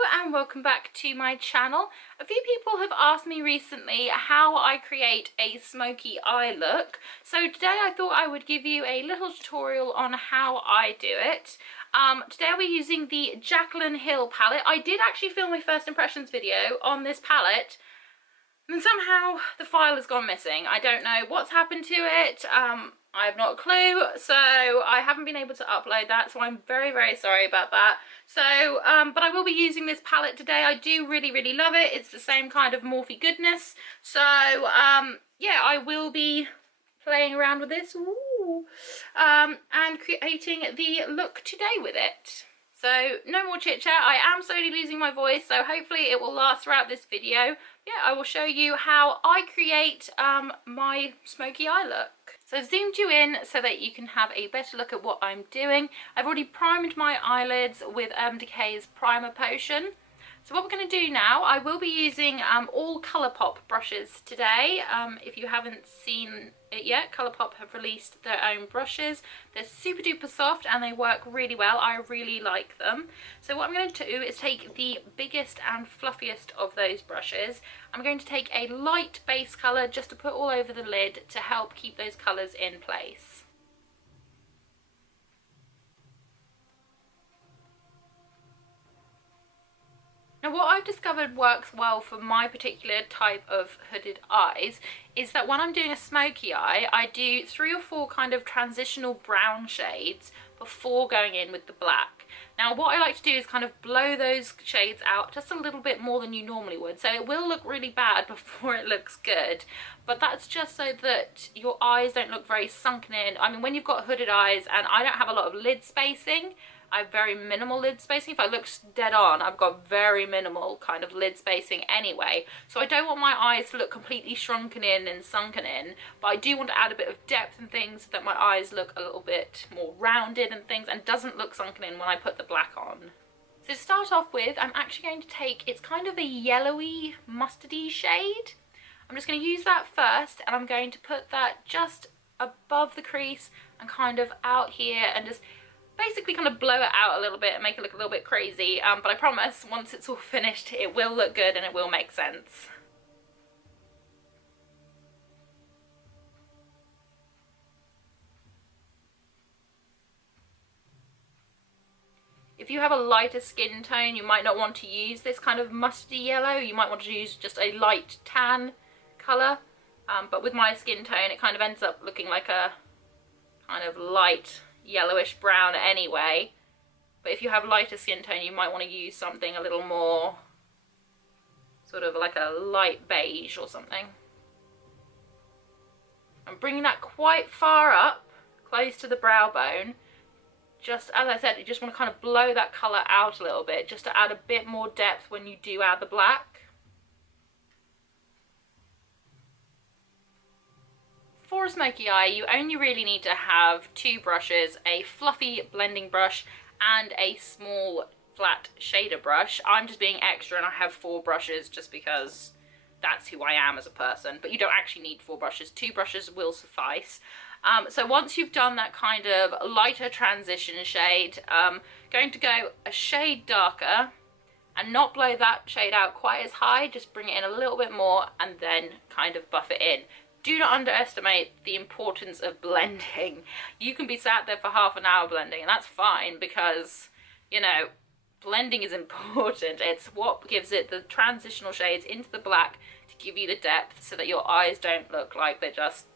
and welcome back to my channel. A few people have asked me recently how I create a smoky eye look. So today I thought I would give you a little tutorial on how I do it. Today I'll be using the Jaclyn Hill palette. I did actually film my first impressions video on this palette, and somehow the file has gone missing. I don't know what's happened to it. I have not a clue, so I haven't been able to upload that, so I'm very sorry about that. So but I will be using this palette today. I do really love it. It's the same kind of Morphe goodness, so yeah, I will be playing around with this. Ooh. And creating the look today with it. So no more chit chat. I am slowly losing my voice, so hopefully it will last throughout this video. Yeah, I will show you how I create my smoky eye look. So I've zoomed you in so that you can have a better look at what I'm doing. I've already primed my eyelids with Urban Decay's Primer Potion. So what we're going to do now, I will be using all Colourpop brushes today. If you haven't seen it yet, Colourpop have released their own brushes. They're super duper soft and they work really well. I really like them. So what I'm going to do is take the biggest and fluffiest of those brushes. I'm going to take a light base colour just to put all over the lid to help keep those colours in place. Now what I've discovered works well for my particular type of hooded eyes is that when I'm doing a smoky eye, I do 3 or 4 kind of transitional brown shades before going in with the black. Now what I like to do is kind of blow those shades out just a little bit more than you normally would, so it will look really bad before it looks good, but that's just so that your eyes don't look very sunken in. I mean, when you've got hooded eyes, and I don't have a lot of lid spacing, I have very minimal lid spacing. If I look dead on, I've got very minimal kind of lid spacing anyway. So I don't want my eyes to look completely shrunken in and sunken in, but I do want to add a bit of depth and things so that my eyes look a little bit more rounded and things, and doesn't look sunken in when I put the black on. So to start off with, I'm actually going to take, it's kind of a yellowy, mustardy shade. I'm just going to use that first, and I'm going to put that just above the crease and kind of out here, and just basically kind of blow it out a little bit and make it look a little bit crazy, but I promise once it's all finished it will look good and it will make sense. If you have a lighter skin tone, you might not want to use this kind of mustardy yellow. You might want to use just a light tan colour, but with my skin tone it kind of ends up looking like a kind of light yellowish brown anyway. But if you have lighter skin tone, you might want to use something a little more sort of like a light beige or something. I'm bringing that quite far up, close to the brow bone. Just as I said, you just want to kind of blow that colour out a little bit, just to add a bit more depth when you do add the black. For a smoky eye, you only really need to have 2 brushes, a fluffy blending brush and a small flat shader brush. I'm just being extra and I have 4 brushes just because that's who I am as a person, but you don't actually need 4 brushes. 2 brushes will suffice. So once you've done that kind of lighter transition shade, going to go a shade darker and not blow that shade out quite as high, just bring it in a little bit more and then kind of buff it in. Do not underestimate the importance of blending. You can be sat there for half an hour blending and that's fine, because, you know, blending is important. It's what gives it the transitional shades into the black to give you the depth so that your eyes don't look like they're just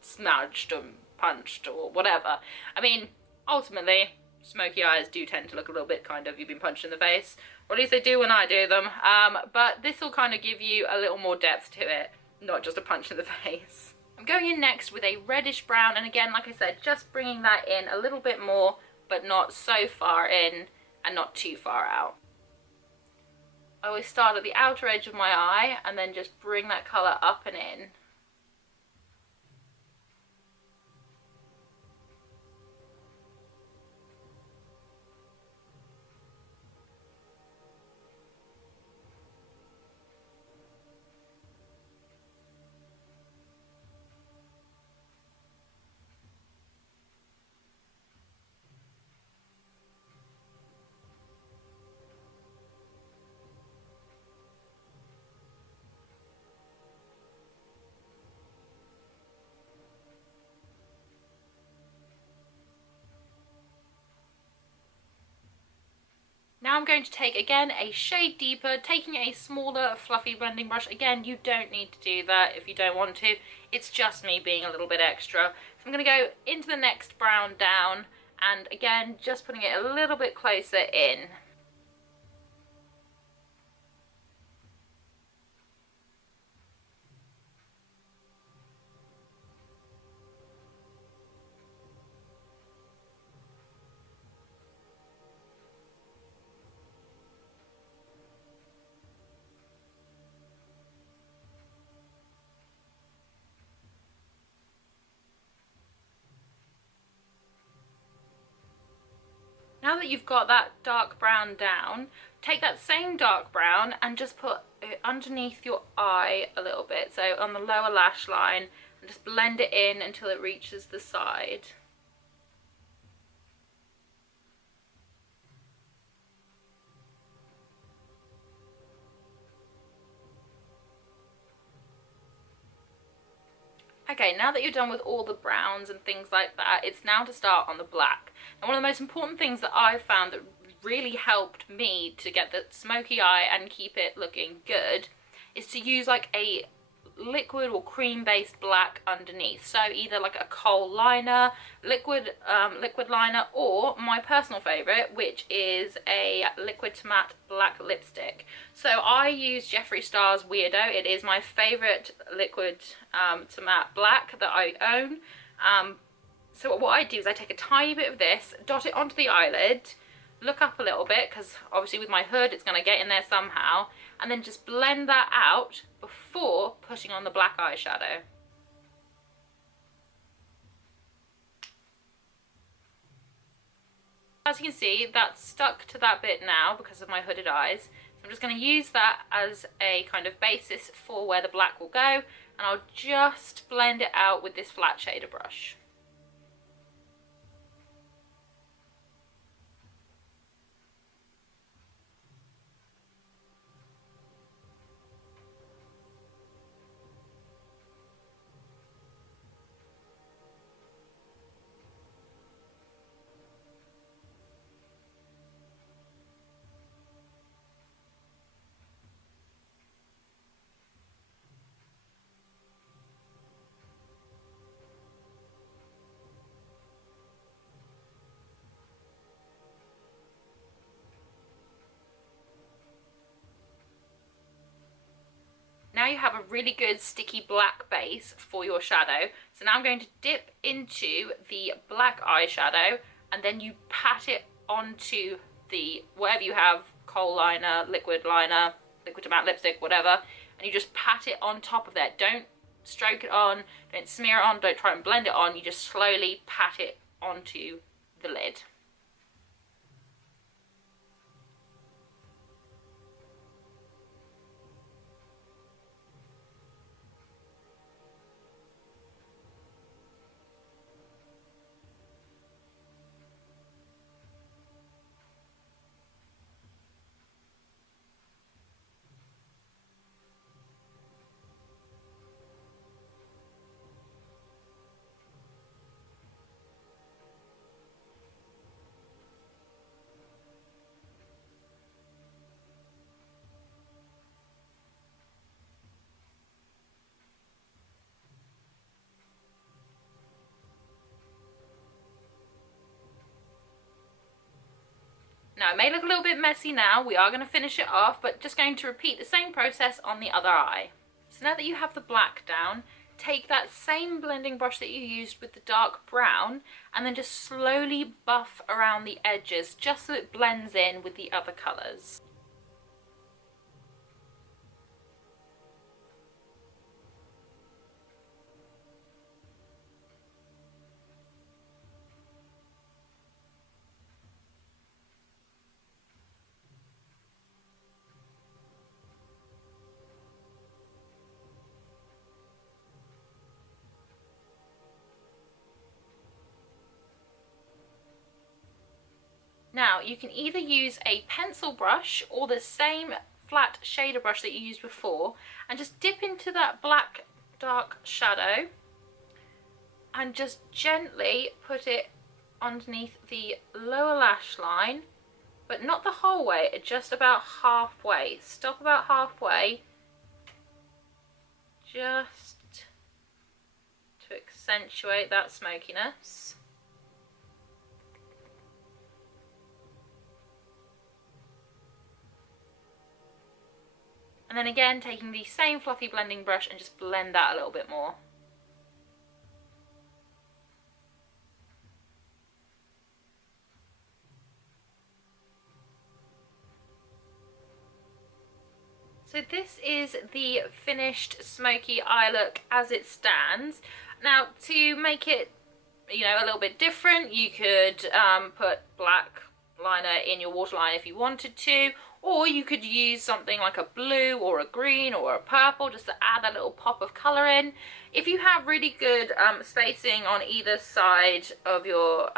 smudged or punched or whatever. I mean, ultimately, smoky eyes do tend to look a little bit kind of, you've been punched in the face, or at least they do when I do them. But this will kind of give you a little more depth to it, not just a punch in the face. I'm going in next with a reddish brown, and again, like I said, just bringing that in a little bit more, but not so far in and not too far out. I always start at the outer edge of my eye and then just bring that colour up and in. I'm going to take, again, a shade deeper, taking a smaller fluffy blending brush. Again, you don't need to do that if you don't want to. It's just me being a little bit extra. So I'm going to go into the next brown down, and again, just putting it a little bit closer in. Now that you've got that dark brown down, take that same dark brown and just put it underneath your eye a little bit, so on the lower lash line, and just blend it in until it reaches the side. Okay, now that you're done with all the browns and things like that, it's now to start on the black. And one of the most important things that I've found that really helped me to get the smoky eye and keep it looking good is to use like a liquid or cream based black underneath. So either like a kohl liner, liquid liner, or my personal favorite, which is a liquid to matte black lipstick. So I use Jeffree Star's Weirdo. It is my favorite liquid to matte black that I own. So what I do is I take a tiny bit of this, dot it onto the eyelid, look up a little bit because obviously with my hood it's going to get in there somehow, and then just blend that out before putting on the black eyeshadow. As you can see, that's stuck to that bit now because of my hooded eyes. So I'm just going to use that as a kind of basis for where the black will go, and I'll just blend it out with this flat shader brush. Now you have a really good sticky black base for your shadow. So now I'm going to dip into the black eyeshadow, and then you pat it onto the, whatever you have, kohl liner, liquid to matte lipstick, whatever, and you just pat it on top of that. Don't stroke it on, don't smear it on, don't try and blend it on, you just slowly pat it onto the lid. Now, it may look a little bit messy now, we are going to finish it off, but just going to repeat the same process on the other eye. So now that you have the black down, take that same blending brush that you used with the dark brown, and then just slowly buff around the edges, just so it blends in with the other colours. Now, you can either use a pencil brush or the same flat shader brush that you used before, and just dip into that black dark shadow and just gently put it underneath the lower lash line but not the whole way, just about halfway. Stop about halfway, just to accentuate that smokiness. And then again, taking the same fluffy blending brush and just blend that a little bit more. So this is the finished smoky eye look as it stands. Now, to make it, you know, a little bit different, you could put black liner in your waterline if you wanted to, or you could use something like a blue or a green or a purple just to add a little pop of colour in. If you have really good spacing on either side of your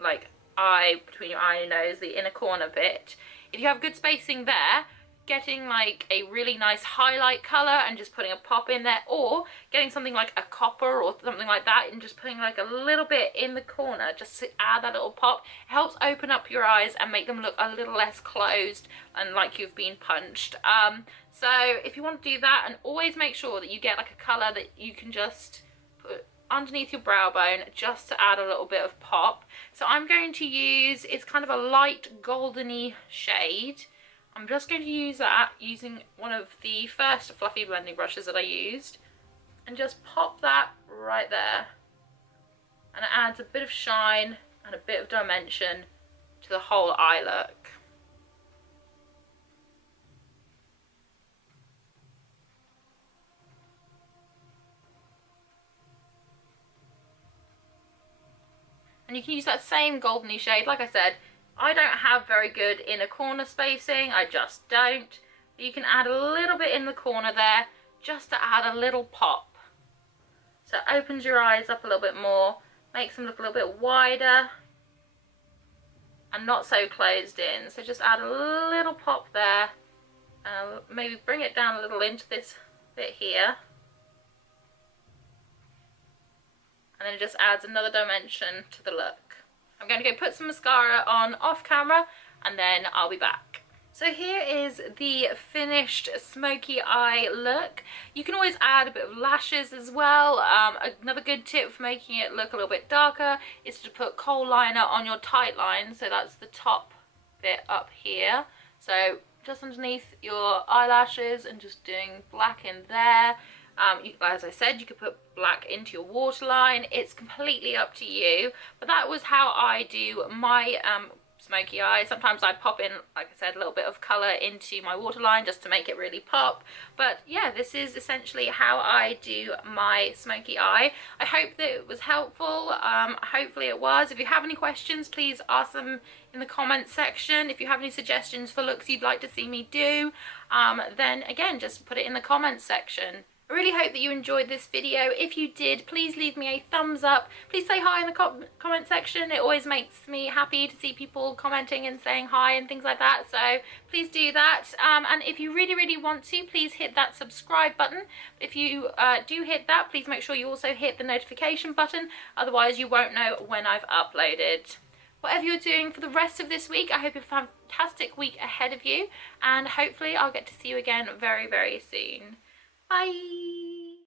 like eye, between your eye and your nose, the inner corner bit, if you have good spacing there, getting like a really nice highlight colour and just putting a pop in there, or getting something like a copper or something like that and just putting like a little bit in the corner just to add that little pop, it helps open up your eyes and make them look a little less closed and like you've been punched. So if you want to do that, and always make sure that you get like a colour that you can just put underneath your brow bone just to add a little bit of pop. So I'm going to use, it's kind of a light goldeny shade. I'm just going to use that using one of the first fluffy blending brushes that I used, and just pop that right there, and it adds a bit of shine and a bit of dimension to the whole eye look. And you can use that same goldeny shade. Like I said, I don't have very good inner corner spacing, I just don't. But you can add a little bit in the corner there, just to add a little pop. So it opens your eyes up a little bit more, makes them look a little bit wider, and not so closed in. So just add a little pop there, and maybe bring it down a little into this bit here. And then it just adds another dimension to the look. I'm going to go put some mascara on off camera, and then I'll be back. So here is the finished smoky eye look. You can always add a bit of lashes as well. Another good tip for making it look a little bit darker is to put kohl liner on your tight line. So that's the top bit up here. So just underneath your eyelashes, and just doing black in there. As I said, you could put black into your waterline. It's completely up to you, but that was how I do my smoky eye. Sometimes I pop in, like I said, a little bit of colour into my waterline just to make it really pop. But yeah, this is essentially how I do my smoky eye. I hope that it was helpful. Hopefully it was. If you have any questions, please ask them in the comments section. If you have any suggestions for looks you'd like to see me do, then again, just put it in the comments section. I really hope that you enjoyed this video. If you did, please leave me a thumbs up. Please say hi in the comment section. It always makes me happy to see people commenting and saying hi and things like that. So please do that. And if you really want to, please hit that subscribe button. If you do hit that, please make sure you also hit the notification button. Otherwise you won't know when I've uploaded. Whatever you're doing for the rest of this week, I hope you have a fantastic week ahead of you. And hopefully I'll get to see you again very soon. Bye!